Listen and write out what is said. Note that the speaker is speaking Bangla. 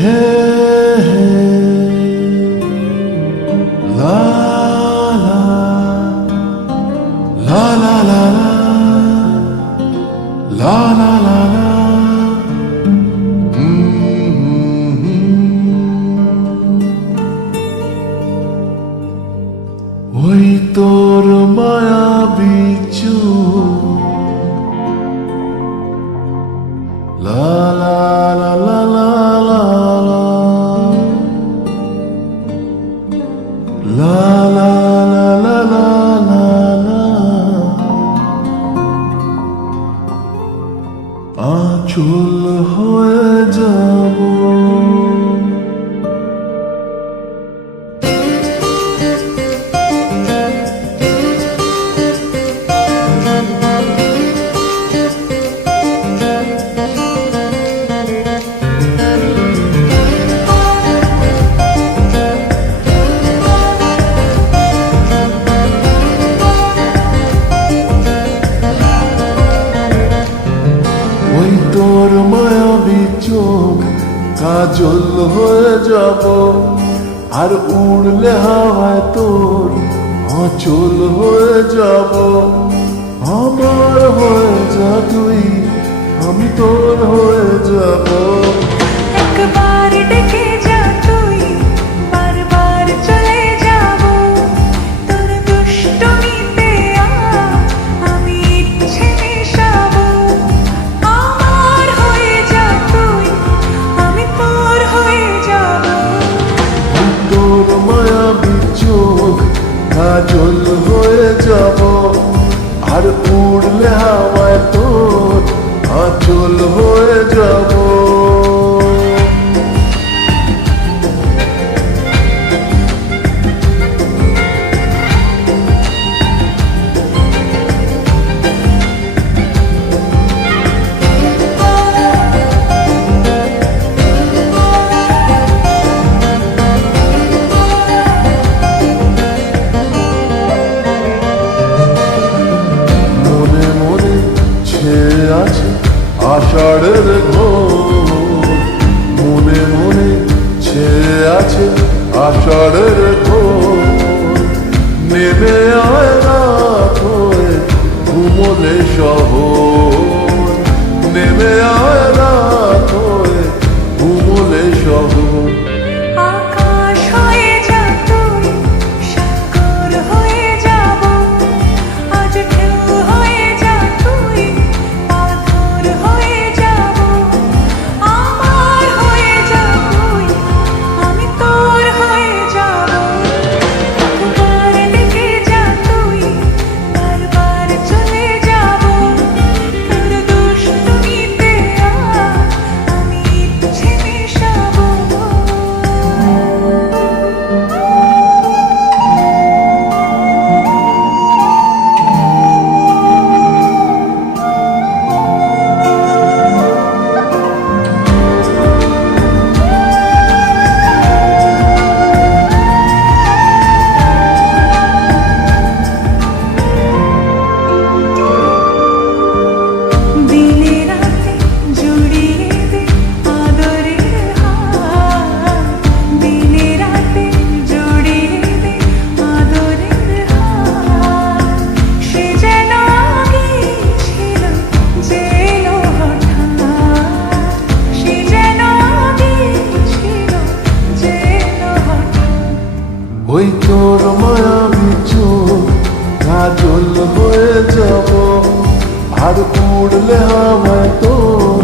হে হে লা লা লা লা লা লা লা লা লা ওই তোর মায়াবী চোখ লা লা লা লা লা লা লা লা লা লা লা লা আঁচল হয়ে যাব ওই তোর মায়াবী চোখ কাজল হয়ে যাব আর উড়লে হাওয়ায় তোর আঁচল হয়ে যাব আমার হয়ে যা তুই আমি তোর হয়ে যাব একবার ডেকে যা তুই বারবার চলে যাব তোর দুষ্টমিতে আমি ইচ্ছে মেশাবো আমার হয়ে যা তুই আমি তোর হয়ে যাব তোর মায়াবী চোখ কাজল হয়ে যাব আর উড়লে হাওয়ায় তোর আঁচল হয়ে যাব মনে মনে ছেয়ে আছে আষাঢ়ের ঘোর মনে মনে ছেয়ে আছে আষাঢ়ের ঘোর নেমে আয় রাত হয়ে ঘুমলে শহর নেমে আয় রাত হয়ে ঘুমলে শহর আকাশ হয়ে যা তুই সাগর হয়ে যাব আজ ঢেউ হয়ে যা তুই পাথর হয়ে যাব আমার হয়ে যা তুই আমি তোর হয়ে যাব একবার ডেকে যা তুই বারবার চলে যাব তোর দুষ্টমিতে আমি ইচ্ছে মেশাবো দিনে রাতে জুড়িয়ে দে আদরের হাত দিনে রাতে জুড়িয়ে দে আদরের হাত সে যেন আগে ছিল যে এলো হঠাৎ সে যেন আগে ছিল যে এলো হঠাৎ ওই তোর মায়াবী চোখ কাজল হয়ে যাব আর উড়লে হাওয়ায় তোর